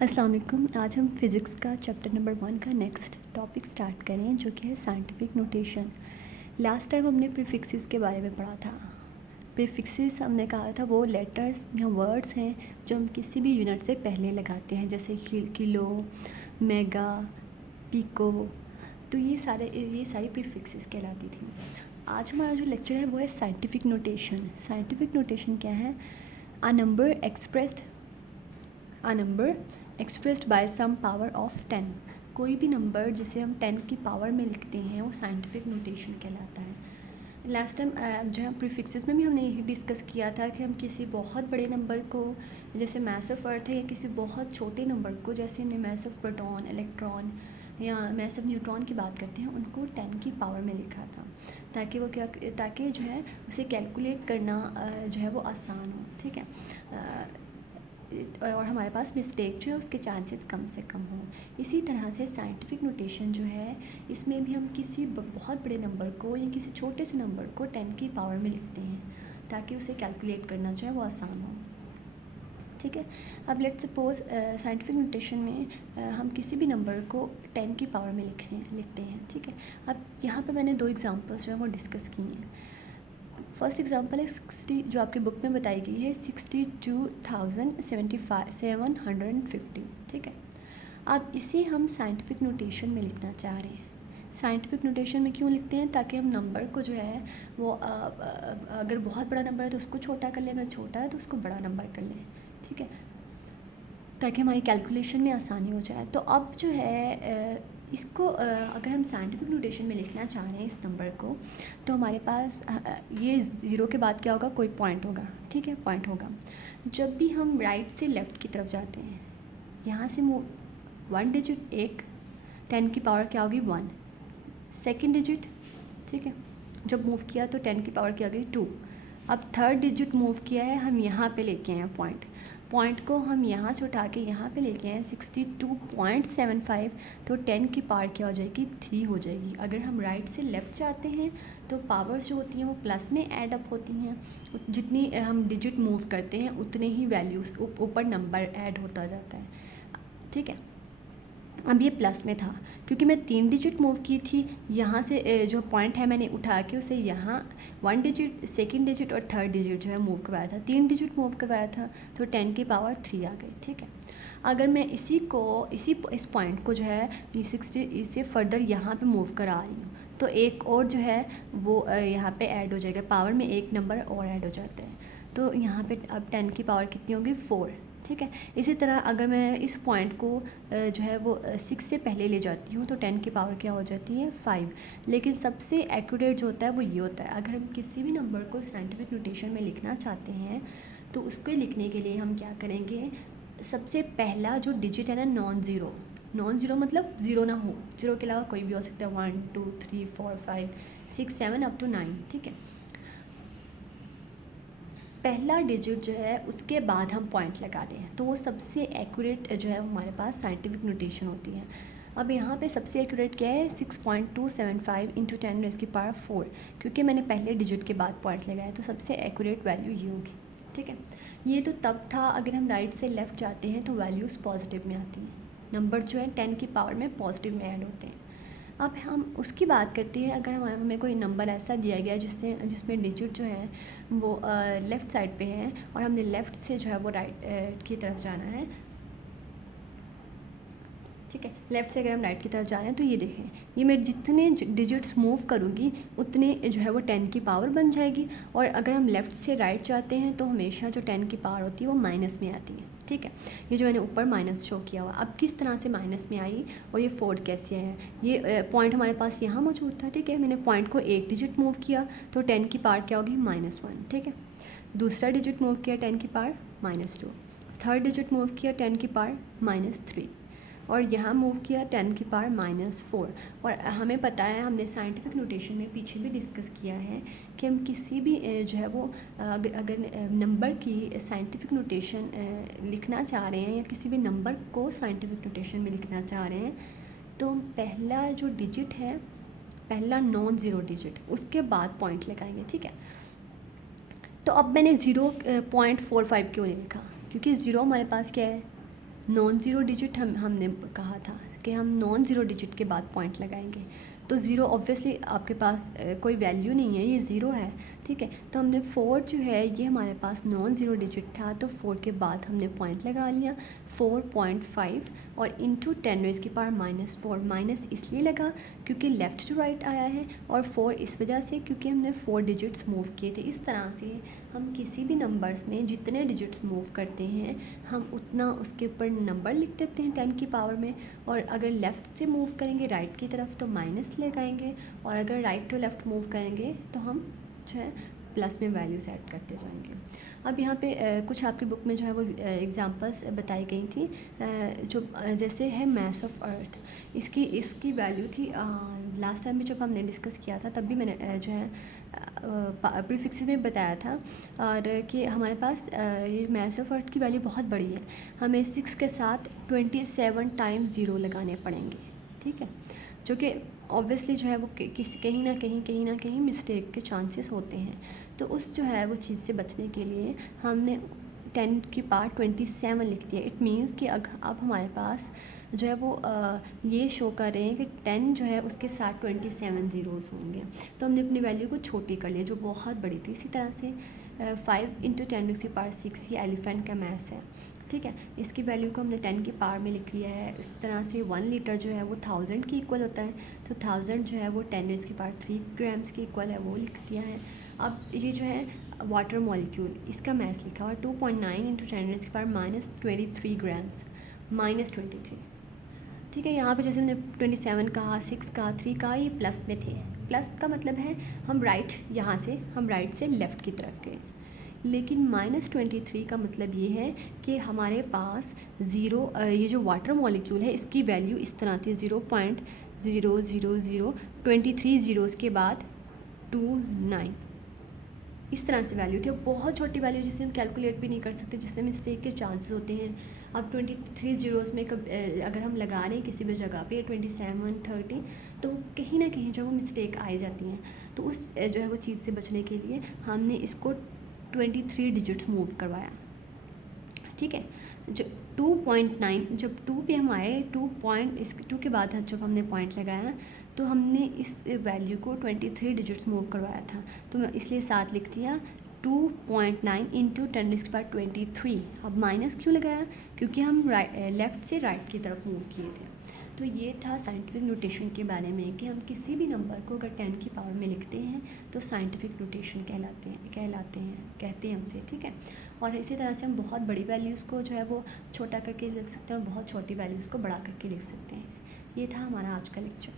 अस्सलाम वालेकुम। आज हम फ़िज़िक्स का चैप्टर नंबर 1 का नेक्स्ट टॉपिक स्टार्ट करें जो कि है साइंटिफिक नोटेशन। लास्ट टाइम हमने प्रीफिक्सेस के बारे में पढ़ा था। प्रीफिक्सेस हमने कहा था वो लेटर्स या वर्ड्स हैं जो हम किसी भी यूनिट से पहले लगाते हैं, जैसे किलो, मेगा, पिको। तो ये सारी प्रीफिक्सेस कहलाती थी। आज हमारा जो लेक्चर है वो है साइंटिफिक नोटेशन। साइंटिफिक नोटेशन क्या है? A number expressed by some power of 10। कोई भी नंबर जिसे हम 10 की पावर में लिखते हैं वो साइंटिफिक नोटेशन कहलाता है। लास्ट टाइम जो है प्रीफिक्सेस में भी हमने यही डिस्कस किया था कि हम किसी बहुत बड़े नंबर को, जैसे मास ऑफ अर्थ है, या किसी बहुत छोटे नंबर को, जैसे मास ऑफ प्रोटॉन, इलेक्ट्रॉन या मास ऑफ न्यूट्रॉन की बात करते हैं, उनको 10 की पावर में लिखा था ताकि जो है उसे कैलकुलेट करना जो है वो आसान हो। ठीक है, और हमारे पास मिस्टेक जो है उसके चांसेस कम से कम हों। इसी तरह से साइंटिफिक नोटेशन जो है, इसमें भी हम किसी बहुत बड़े नंबर को या किसी छोटे से नंबर को 10 की पावर में लिखते हैं ताकि उसे कैलकुलेट करना जो है वो आसान हो। ठीक है, अब लेट्स सपोज साइंटिफिक नोटेशन में हम किसी भी नंबर को 10 की पावर में लिखते हैं। ठीक है, अब यहाँ पे मैंने 2 एग्जांपल्स जो है वो डिस्कस किए हैं। फर्स्ट एग्जांपल है 60, जो आपकी बुक में बताई गई है 62,750। ठीक है, अब इसे हम साइंटिफिक नोटेशन में लिखना चाह रहे हैं। साइंटिफिक नोटेशन में क्यों लिखते हैं? ताकि हम नंबर को जो है वो अगर बहुत बड़ा नंबर है तो उसको छोटा कर लें, अगर छोटा है तो उसको बड़ा नंबर कर लें। ठीक है, ताकि हमारी कैलकुलेशन में आसानी हो जाए। तो अब जो है इसको अगर हम साइंटिफिक नोटेशन में लिखना चाह रहे हैं इस नंबर को, तो हमारे पास ये ज़ीरो के बाद क्या होगा? कोई पॉइंट होगा। ठीक है, पॉइंट होगा। जब भी हम राइट से लेफ़्ट की तरफ जाते हैं, यहाँ से मूव 1 डिजिट, 10 की पावर क्या होगी? 1। सेकेंड डिजिट, ठीक है, जब मूव किया तो 10 की पावर क्या हो गई? 2। अब थर्ड डिजिट मूव किया है, हम यहाँ पे लेके आए हैं पॉइंट को हम यहाँ से उठा के यहाँ पे लेके आए 62.75, तो 10 की पावर क्या हो जाएगी? 3 हो जाएगी। अगर हम राइट से लेफ़्ट जाते हैं तो पावर्स जो होती हैं वो प्लस में ऐड अप होती हैं। जितनी हम डिजिट मूव करते हैं उतने ही वैल्यूज़ ऊपर नंबर ऐड होता जाता है। ठीक है, अब ये प्लस में था क्योंकि मैं 3 डिजिट मूव की थी। यहाँ से जो पॉइंट है मैंने उठा के उसे यहाँ 1 डिजिट, सेकंड डिजिट और थर्ड डिजिट जो है मूव करवाया था। 3 डिजिट मूव करवाया था तो 10 की पावर 3 आ गई। ठीक है, अगर मैं इस पॉइंट को जो है 60 इसे फर्दर यहाँ पे मूव करा रही हूँ तो एक और जो है वो यहाँ पे ऐड हो जाएगा, पावर में एक नंबर और ऐड हो जाता है। तो यहाँ पे अब 10 की पावर कितनी होगी? 4। ठीक है, इसी तरह अगर मैं इस पॉइंट को जो है वो 6 से पहले ले जाती हूँ तो 10 की पावर क्या हो जाती है? 5। लेकिन सबसे एक्यूरेट जो होता है वो ये होता है, अगर हम किसी भी नंबर को साइंटिफिक नोटेशन में लिखना चाहते हैं तो उसको लिखने के लिए हम क्या करेंगे? सबसे पहला जो डिजिट है ना, नॉन ज़ीरो मतलब ज़ीरो ना हो, ज़ीरो के अलावा कोई भी हो सकता है, 1 2 3 4 5 6 7 अप टू 9। ठीक है, पहला डिजिट जो है उसके बाद हम पॉइंट लगा दें तो वो सबसे एक्यूरेट जो है हमारे पास साइंटिफिक नोटेशन होती है। अब यहाँ पे सबसे एक्यूरेट क्या है? 6.275 इंटू 10⁻⁴, क्योंकि मैंने पहले डिजिट के बाद पॉइंट लगाया तो सबसे एक्यूरेट वैल्यू ये होगी। ठीक है, ये तो तब था अगर हम राइट से लेफ़्ट जाते हैं तो वैल्यूज़ पॉजिटिव में आती हैं, नंबर जो है 10 की पावर में पॉजिटिव में ऐड होते हैं। अब हम उसकी बात करते हैं, अगर हमें कोई नंबर ऐसा दिया गया जिसमें डिजिट जो है वो लेफ़्ट साइड पे है और हमने लेफ़्ट से जो है वो राइट की तरफ जाना है। ठीक है, लेफ़्ट से अगर हम राइट की तरफ जा रहे हैं तो ये देखें, ये मैं जितने डिजिट्स मूव करूँगी उतने जो है वो 10 की पावर बन जाएगी। और अगर हम लेफ़्ट से राइट जाते हैं तो हमेशा जो 10 की पावर होती है वो माइनस में आती है। ठीक है, ये जो मैंने ऊपर माइनस शो किया हुआ, अब किस तरह से माइनस में आई और ये फोर्ड कैसे है? ये पॉइंट हमारे पास यहाँ मौजूद था। ठीक है, मैंने पॉइंट को एक डिजिट मूव किया तो 10 की पावर क्या होगी? -1। ठीक है, दूसरा डिजिट मूव किया 10 की पावर -2, थर्ड डिजिट मूव किया 10 की पावर -3 और यहाँ मूव किया 10 की पावर -4। और हमें पता है, हमने साइंटिफिक नोटेशन में पीछे भी डिस्कस किया है कि हम किसी भी जो है वो अगर नंबर की साइंटिफिक नोटेशन लिखना चाह रहे हैं या किसी भी नंबर को साइंटिफिक नोटेशन में लिखना चाह रहे हैं तो पहला जो डिजिट है, पहला नॉन ज़ीरो डिजिट, उसके बाद पॉइंट लगाएंगे। ठीक है, तो अब मैंने 0.45 क्यों नहीं लिखा? क्योंकि ज़ीरो हमारे पास क्या है? नॉन ज़ीरो डिजिट हमने कहा था कि हम नॉन ज़ीरो डिजिट के बाद पॉइंट लगाएंगे। तो ज़ीरो ऑब्वियसली आपके पास कोई वैल्यू नहीं है, ये ज़ीरो है, ठीक है। तो हमने 4 जो है ये हमारे पास नॉन ज़ीरो डिजिट था, तो 4 के बाद हमने पॉइंट लगा लिया 4.5 और इंटू 10⁻⁻⁴ माइनस इसलिए लगा क्योंकि लेफ़्ट टू राइट आया है, और 4 इस वजह से क्योंकि हमने 4 डिजिट्स मूव किए थे। इस तरह से हम किसी भी नंबर्स में जितने डिजिट्स मूव करते हैं हम उतना उसके ऊपर नंबर लिख देते हैं 10 की पावर में, और अगर लेफ़्ट से मूव करेंगे राइट की तरफ तो माइनस लगाएंगे, और अगर राइट टू लेफ़्ट मूव करेंगे तो हम जो है प्लस में वैल्यू सेट करते जाएंगे। अब यहाँ पे कुछ आपकी बुक में जो है वो एग्जांपल्स बताई गई थी, जो जैसे है मास ऑफ अर्थ, इसकी वैल्यू थी लास्ट टाइम भी जब हमने डिस्कस किया था तब भी मैंने जो है प्रीफिक्स में बताया था, और कि हमारे पास ये मास ऑफ अर्थ की वैल्यू बहुत बड़ी है, हमें 6 के साथ 27 टाइम्स ज़ीरो लगाने पड़ेंगे, ठीक है, जो कि ऑब्वियसली जो है वो कहीं ना कहीं मिस्टेक के चांसेस होते हैं। तो उस जो है वो चीज़ से बचने के लिए हमने 10 की पावर 27 लिख दिया। इट मीन्स कि अब हमारे पास जो है वो ये शो कर रहे हैं कि 10 जो है उसके साथ 27 ज़ीरोज़ होंगे, तो हमने अपनी वैल्यू को छोटी कर लिया जो बहुत बड़ी थी। इसी तरह से 5 इंटू 10⁻⁶ ये एलिफेंट का मैस है, ठीक है, इसकी वैल्यू को हमने 10 की पावर में लिख लिया है। इस तरह से 1 लीटर जो है वो 1000 के इक्वल होता है, तो 1000 जो है वो 10⁻³ ग्राम्स के इक्वल है, वो लिख दिया है। अब ये जो है वाटर मॉलिक्यूल, इसका मैस लिखा हुआ 2.9 इंटू 10⁻⁻23 ग्राम्स, -23, ठीक है। यहाँ पे जैसे हमने 27 कहा, 6 कहा, 3 कहा, ये प्लस में थे। प्लस का मतलब है हम राइट से लेफ़्ट की तरफ गए, लेकिन -23 का मतलब ये है कि हमारे पास ज़ीरो ये जो वाटर मॉलिक्यूल है इसकी वैल्यू इस तरह थी 0.000023 ज़ीरोज़ के बाद 29, इस तरह से वैल्यू थी। और बहुत छोटी वैल्यू जिसे हम कैलकुलेट भी नहीं कर सकते, जिससे मिस्टेक के चांसेस होते हैं। अब 23 ज़ीरोज़ में अगर हम लगा रहे हैं किसी भी जगह पे 27, 30, तो कहीं ना कहीं जो वो मिस्टेक आ जाती हैं। तो उस जो है वो चीज़ से बचने के लिए हमने इसको 23 डिजिट्स मूव करवाया, ठीक है। जो 2.9 जब 2 पे हम आए, 2 के बाद जब हमने पॉइंट लगाया तो हमने इस वैल्यू को 23 डिजिट्स मूव करवाया था, तो मैं इसलिए 7 लिख दिया। 2.9 इंटू 10⁻23। अब माइनस क्यों लगाया, क्योंकि हम लेफ़्ट से राइट की तरफ मूव किए थे। तो ये था साइंटिफिक नोटेशन के बारे में कि हम किसी भी नंबर को अगर 10 की पावर में लिखते हैं तो साइंटिफिक नोटेशन कहते हैं उसे, ठीक है। और इसी तरह से हम बहुत बड़ी वैल्यूज़ को जो है वो छोटा करके लिख सकते हैं और बहुत छोटी वैल्यूज़ को बड़ा करके लिख सकते हैं। ये था हमारा आज का लेक्चर।